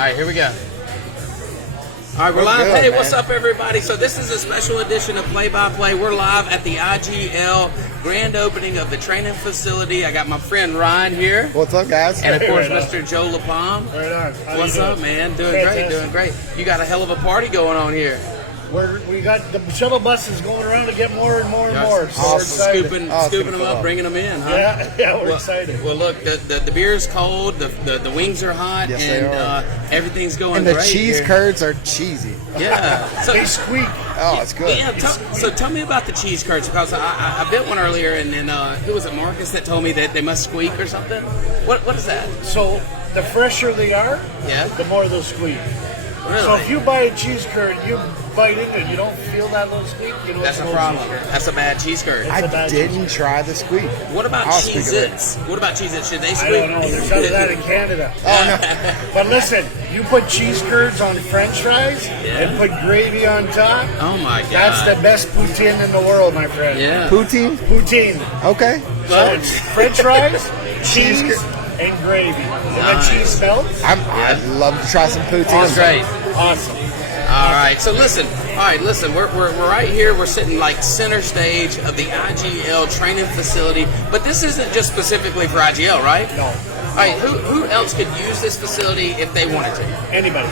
right, here we go. All right, we're live. Good, hey, man. what's up, everybody? So this is a special edition of Play by Play. We're live at the IGL grand opening of the training facility. I got my friend Ryan here. What's up, guys? And, of course, Right on. Mr. Joe LaPalme. Right on. How What's you up, doing? man? Doing Fantastic. great, doing great. You got a hell of a party going on here. We got the shuttle buses going around to get more and more and Y'all more. So we're excited. Scooping Oh, it's them gonna up, go. bringing them in, huh? Yeah, we're Well, excited. Well, look, the beer's cold, the wings are hot, Yes, they and are. everything's going And the great cheese here. curds are cheesy. Yeah. So, They squeak. Oh, it's good. yeah, so tell me about the cheese curds, because I bit one earlier, and then who was it, Marcus, that told me that they must squeak or something? What is that? So the fresher they are, Yeah. the more they'll squeak. Really? So if you buy a cheese curd, you bite into it, you don't feel that little squeak. You know That's it's a an old problem. cheese curd. That's a bad cheese curd. I a bad didn't try the squeak. What about I'll speak of it. Cheez-Its? What about Cheez-Its? Should they I squeak? don't know. There's none of that in Canada. Oh, no. But listen, you put cheese curds on French fries and put gravy on top. Oh, my God. That's the best poutine in the world, my friend. Yeah. Poutine? Poutine. Okay. So it's French fries, Cheese cheese, and gravy. And that Nice. cheese melts. I'd love to try some poutine. That's great. Awesome. All right, so listen. All right, listen. We're right here. We're sitting like center stage of the IGL Training Facility, but this isn't just specifically for IGL, right? No. All right, who else could use this facility if they wanted to? Anybody.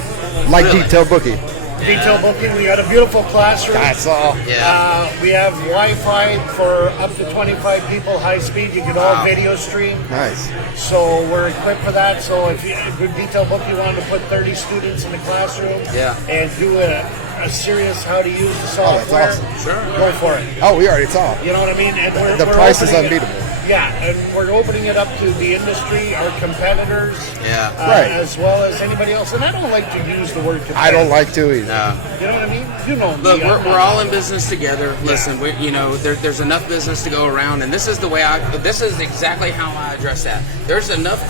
Like Really? Detail Bookie. Detail booking. We got a beautiful classroom. That's all. Yeah. We have Wi-Fi for up to 25 people, high speed. You can all Wow. video stream. Nice. So we're equipped for that. So if you detail book, you want to put 30 students in the classroom Yeah. and do a serious how to use the Oh, that's software, awesome. Sure. go for it. Oh, we already saw. You know what I mean? And The price is opening it- unbeatable. Yeah, and we're opening it up to the industry, our competitors, Yeah. Right. as well as anybody else. And I don't like to use the word competitor. I don't like to either. No. You know what I mean? You know me. Look, I'm we're not- all in business together. Listen, there's enough business to go around, and this is the way this is exactly how I address that. There's enough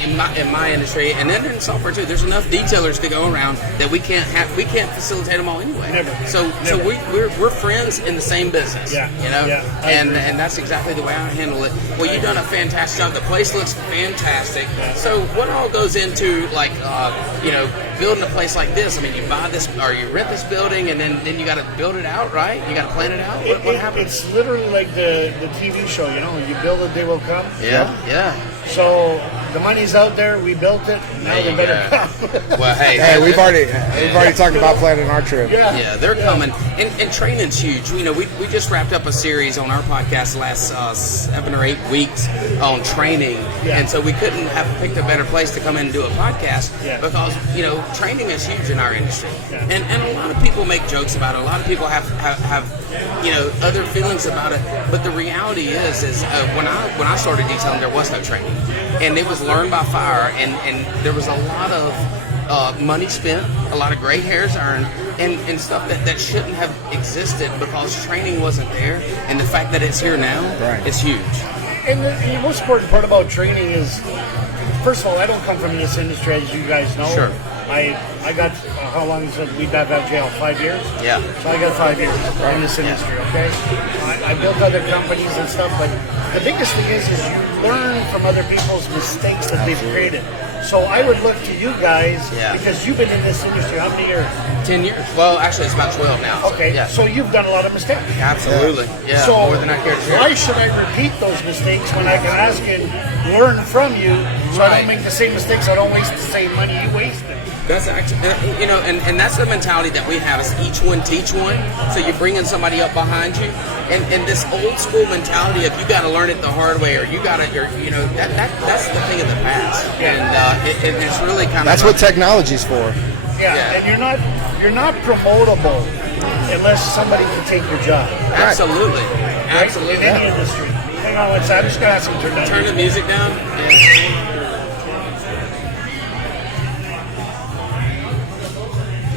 in my industry, and then in software too. There's enough detailers to go around that we can't facilitate them all anyway. Never. So Never. we're friends in the same business. Yeah. You know, Yeah, I agree. and that's exactly the way I handle it. Well, you've done a fantastic job. The place looks fantastic. So what all goes into building a place like this? I mean, you buy this or you rent this building, and then you got to build it out, right? You got to plan it out. What happens? It's literally like the TV show, you know, you build it, they will come. Yeah. So the money's out there, we built it, now There they you better go. come. Well, hey, Hey, we've already talked about planning our trip. yeah, they're coming, and training's huge. You know, we just wrapped up a series on our podcast the last 7 or 8 weeks on training, Yeah. and so we couldn't have picked a better place to come in and do a podcast because training is huge in our industry, Yeah. and a lot of people make jokes about it. A lot of people have other feelings about it, but the reality is when I started detailing, there was no training, and it was learned by fire, and there was a lot of money spent, a lot of gray hairs earned, and stuff that shouldn't have existed because training wasn't there, and the fact that it's here now Right. is huge. And the most important part about training is, first of all, I don't come from this industry, as you guys know. Sure. I got, how long is it? We've been out of jail? 5 years? Yeah. So I got 5 years in this industry, okay? I built other companies and stuff, but the biggest thing is you learn from other people's mistakes that they've created. So I would look to you guys, because you've been in this industry how many years? 10 years. Well, actually, it's about 12 now. Okay, Yeah. so you've done a lot of mistakes. Absolutely. Yeah. So More than I care to share. why should I repeat those mistakes when I can ask and learn from you so I Right. don't make the same mistakes, I don't waste the same money you wasted? That's actually, and that's the mentality that we have is each one teach one. So you're bringing somebody up behind you, and this old school mentality of you got to learn it the hard way, or you got to, that's the thing of the past, and it's really kind That's of what technology's for. Yeah, Yeah. and you're not promotable unless somebody can take your job. absolutely, Right? absolutely. In any industry. Hang on one second, I'm just gonna ask him to turn that. Turn the music down. Yeah.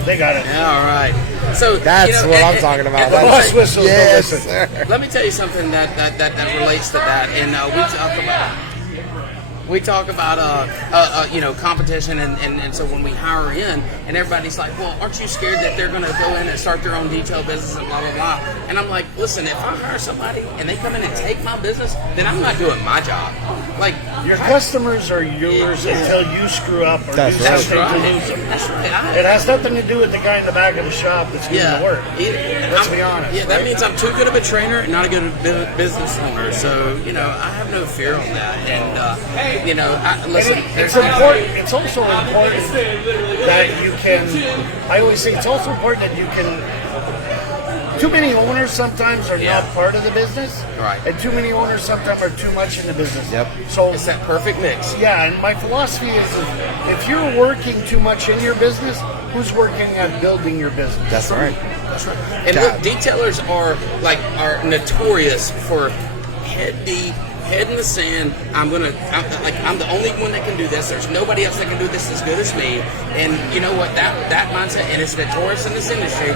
They got it. Yeah, all right. So That's what I'm talking about. The That's- boss whistles, yes, don't listen. sir. Let me tell you something that relates to that, and we talk about competition, and so when we hire in, and everybody's like, well, aren't you scared that they're going to go in and start their own detail business and blah blah blah? And I'm like, listen, if I hire somebody and they come in and take my business, then I'm not doing my job. like Your customers are yours until you screw up or That's do right. something That's to right. lose them. That's right. It has nothing to do with the guy in the back of the shop that's doing the work. Let's be honest. Yeah, that right? means I'm too good of a trainer and not a good business owner. So, I have no fear on that. And, listen, It's important. It's also important that you can. I always say it's also important that you can. Too many owners sometimes are Yeah. not part of the business, Right. and too many owners sometimes are too much in the business. Yep. So it's that perfect mix. yeah, and my philosophy is if you're working too much in your business, who's working at building your business? That's right. That's right. And God. look, detailers are notorious for head in the sand. I'm the only one that can do this. There's nobody else that can do this as good as me. And you know what? That mindset, and it's notorious in this industry.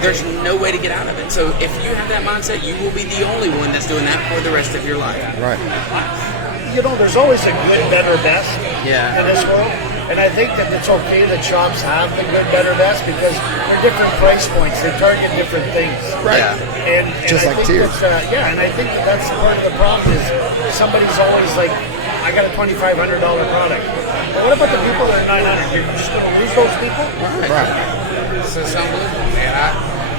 There's no way to get out of it. So if you have that mindset, you will be the only one that's doing that for the rest of your life. Right. There's always a good, better, best Yeah. in this world. And I think that it's okay that shops have the good, better, best because they're different price points. They target different things. Right. And Just I like think tiers. and I think that's part of the problem is somebody's always like, I got a $2,500 product. But what about the people that are $900? You're just going to lose those people? Right. So it's unbelievable, man.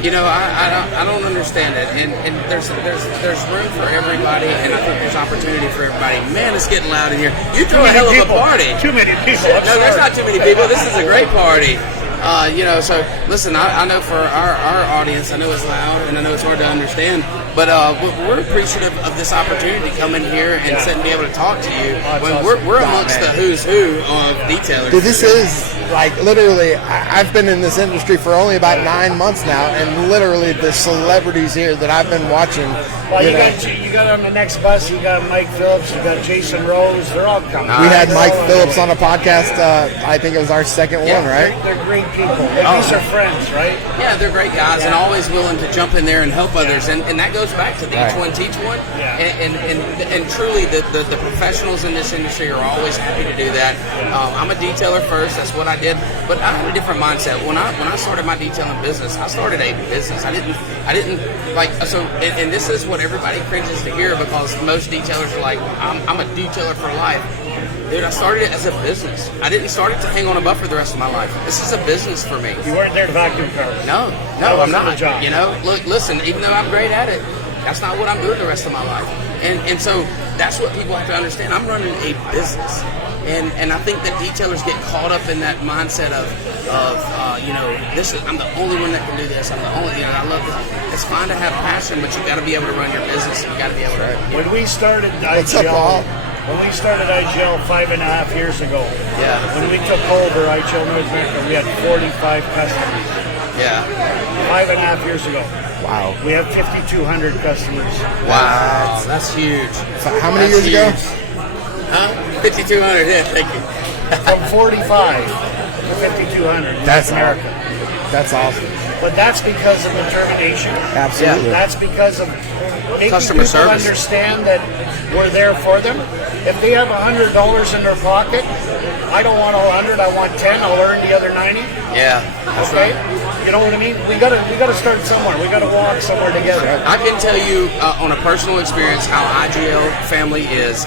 I don't understand it, and there's room for everybody, and I think there's opportunity for everybody. Man, it's getting loud in here. You throw a hell of a party. Too many people. No, there's not too many people. This is a great party. So listen, I know for our audience, I know it's loud and I know it's hard to understand, but we're appreciative of this opportunity to come in here and sit and be able to talk to you when awesome. we're amongst the who's who of detailers. Dude, this is literally, I've been in this industry for only about 9 months now, and literally the celebrities here that I've been watching. Well, you got on the next bus, you got Mike Phillips, you got Jason Rose, they're all coming. We had Mike Phillips on a podcast, I think it was our second one, right? They're great people. These are friends, right? Yeah, they're great guys and always willing to jump in there and help others. And that goes back to the Right. each one, teach one. Yeah. And truly, the professionals in this industry are always happy to do that. I'm a detailer first. That's what I did. But I had a different mindset. When I started my detailing business, I started a business. I didn't so, and this is what everybody cringes to hear because most detailers are like, I'm a detailer for life. Dude, I started it as a business. I didn't start it to hang on a buffer the rest of my life. This is a business for me. You weren't there to vacuum cars. No, That I'm wasn't not. the job. Look, listen, even though I'm great at it, that's not what I'm doing the rest of my life. And so that's what people have to understand. I'm running a business. And I think that detailers get caught up in that mindset of I'm the only one that can do this. I'm the only, I love this. It's fine to have passion, but you got to be able to run your business. You got to be able to. When we started What's up, Paul? when we started IGL 5.5 years ago, Yeah. when we took over IGL North America, we had 45 customers. Yeah. 5.5 years ago. Wow. We have 5,200 customers. Wow. That's huge. How many That's years ago? huge. Huh? 5,200. Yeah. Thank you. From 45 to 5,200 in That's North America. That's awesome. But that's because of determination. Absolutely. That's because of making Customer people service. understand that we're there for them. If they have $100 in their pocket, I don't want 100. I want 10. I'll earn the other 90. Yeah. That's Okay, right. you know what I mean. We gotta start somewhere. We gotta walk somewhere together. I can tell you on a personal experience how IGL family is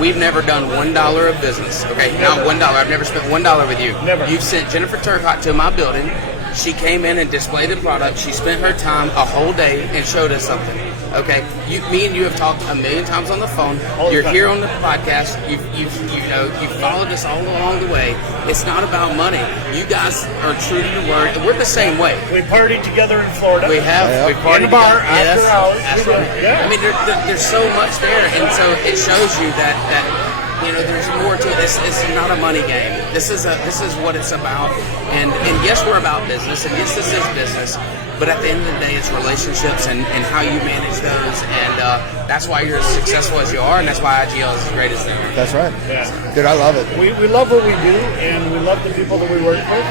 we've never done $1 of business. Okay, not $1. I've never spent $1 with you. Never. You've sent Jennifer Turcott to my building. She came in and displayed the product. She spent her time a whole day and showed us something. Okay, me and you have talked a million times on the phone. All the You're time. here on the podcast. You've followed us all along the way. It's not about money. You guys are true to your word. We're the same way. We partied together in Florida. We have. Yeah. We partied In the bar, together. after hours. That's We right. did. Yeah. I mean, there's so much there, and so it shows you that there's more to it. It's not a money game. This is what it's about. And yes, we're about business, and yes, this is business. But at the end of the day, it's relationships and how you manage those, and that's why you're as successful as you are, and that's why IGL is as great as they are. That's right. Yeah. Dude, I love it. We love what we do, and we love the people that we work with.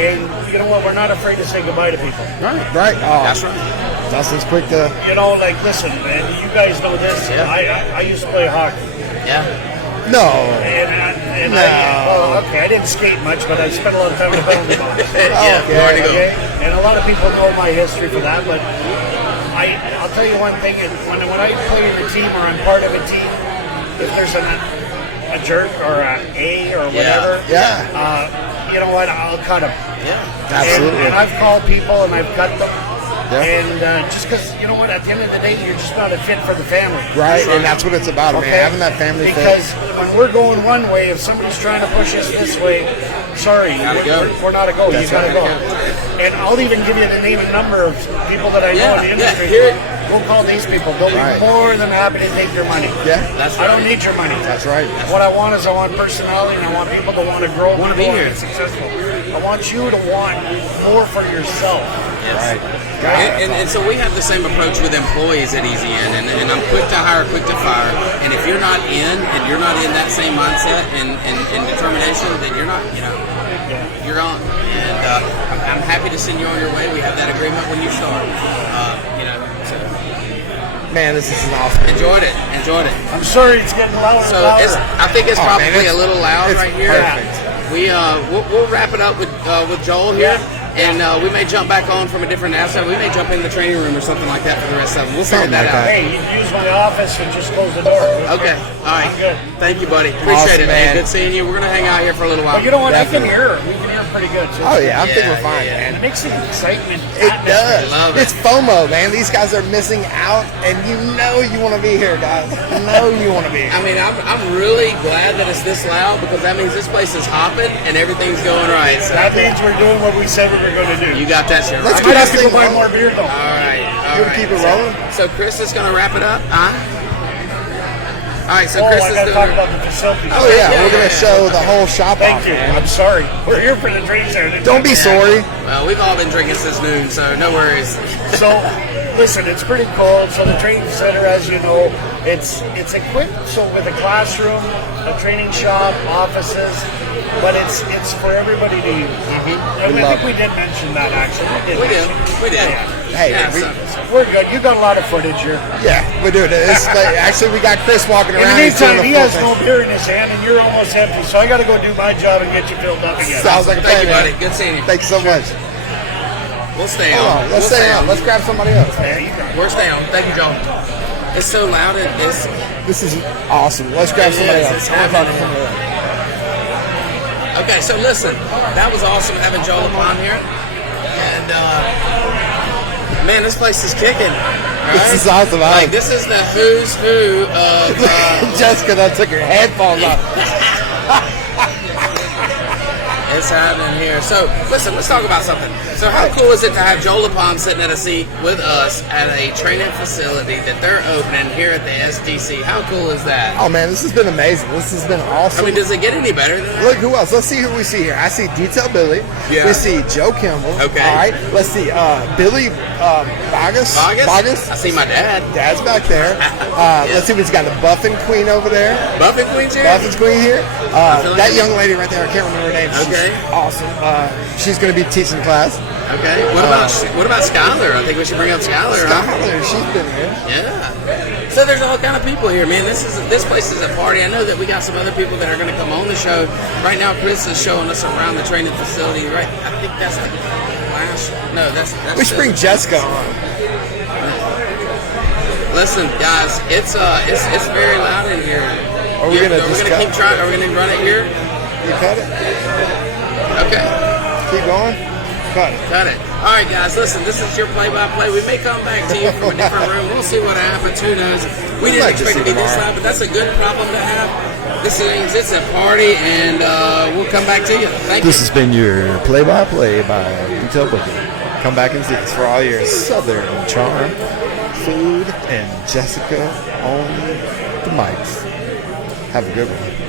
And you know what? We're not afraid to say goodbye to people. Right? Oh, That's right. Dustin's quick to... Listen, man. You guys know this. Yeah. I used to play hockey. Yeah. No. I didn't skate much, but I spent a lot of time in the penalty box. Yeah. okay. Where to go? Okay, and a lot of people know my history for that, but I'll tell you one thing: when I play in a team or I'm part of a team, if there's a jerk or a or whatever, you know what, I'll cut them. Yeah, absolutely. And I've called people and I've cut them. Yeah. And just because, you know what, at the end of the day, you're just not a fit for the family. Right, and that's what it's about, man. Having that family because when we're going one way, if somebody's trying to push us this way, sorry, we're not a go. You gotta go. And I'll even give you the name and number of people that I know in the industry. We'll call these people. They'll be more than happy to take your money. Yeah, that's right. I don't need your money. That's right. What I want is I want personality, and I want people to want to grow, want to be here, successful. I want you to want more for yourself. Yes. Right. And so we have the same approach with employees at EasyN, and I'm quick to hire, quick to fire. And if you're not in, and you're not in that same mindset and determination, then you're not, you're on. And I'm happy to send you on your way. We have that agreement when you start. Man, this is awesome. Enjoyed it. I'm sorry it's getting louder and louder. I think it's probably a little loud right here. Perfect. We'll wrap it up with Joel here. And we may jump back on from a different asset. We may jump in the training room or something like that for the rest of them. We'll figure that out. Hey, you can use my office and just close the door. Okay. All right. Good. Thank you, buddy. Appreciate it, man. Man. Good seeing you. We're going to hang out here for a little while. But you know what? Definitely. I can hear. We can hear pretty good. So Oh, yeah, I think we're fine, man. it makes the excitement. It does. Love it. It's FOMO, man. These guys are missing out, and you want to be here, guys. You know you want to be here. I mean, I'm really glad that it's this loud because that means this place is hopping and everything's going right. So That means we're doing what we said we were going to do. you got that shit Let's right. keep I have this to go thing buy rolling. more beer though. All right. You want to keep it rolling? So Chris is going to wrap it up, huh? All right, so Oh, Chris I is got to doing talk about the facility. Oh, yeah. Yeah, We're going to yeah. show the whole shop Thank off, you. man. I'm sorry. We're here for the drinks there. Don't be sorry. Well, we've all been drinking since noon, so no worries. So, listen, it's pretty cold. So the training center, as you know, it's equipped so with a classroom, a training shop, offices, but it's for everybody to use. And I think we did mention that actually. We did. Yeah. Hey, Yeah, we, so- We're good. You got a lot of footage here. yeah, we're doing it. It's like, actually, we got Chris walking In the around. He's doing meantime, he the has full no beer in his hand, and you're almost empty. So I got to go do my job and get you filled up thing. again. Sounds like a Thank plan, you, buddy. man. Good seeing you. Thank you so much. We'll stay Hold on. on. Let's stay on. Let's grab somebody else. There you go. We're staying on. Thank you, Joel. It's so loud in this. This is awesome. Let's grab It somebody is. else. It's I want to talk to happening. somebody else. Okay, so listen, that was awesome having Joel LaPalme here. And, man, this place is kicking. All This right? is awesome. Like, this is the who's who of... Jessica, that took her headphones off. It's happening here. So, listen, let's talk about something. So, how cool is it to have Joel LaPalme sitting at a seat with us at a training facility that they're opening here at the SDC? How cool is that? Oh, man, this has been amazing. This has been awesome. I mean, does it get any better than that? Look, who else? Let's see who we see here. I see Detail Billy. Yeah. We see Joe Kimball. Okay. All right. Let's see Billy Vargas. Vargas? I see my dad. Dad's back there. Let's see who's got the Buffin Queen over there. Buffett Queen's here? Buffin's Queen here. feel like That it- young lady right there, I can't remember her name. She's Okay. awesome. She's going to be teaching class. Okay. What about Skylar? I think we should bring up Skylar, huh? Skylar, she's been here. Yeah. So there's all kind of people here, man. This place is a party. I know that we got some other people that are going to come on the show. Right now, Chris is showing us around the training facility. Right, I think that's the last. No, that's. We should bring Jessica on. Listen, guys, it's very loud in here. Are we gonna Are we just gonna cut? keep trying? Are we gonna run it here? You cut it? Okay. Keep going? Cut it. Got it. All right, guys, listen, this is your play-by-play. We may come back to you from a different room. We'll see what happens. Who knows? We didn't like to expect to see be this tomorrow. loud, but that's a good problem to have. This means it's a party, and we'll come back to you. Thank you. This has been your play-by-play by Detail Bookie. Come back and see us for all your Southern charm, food, and Jessica on the mics. Have a good one.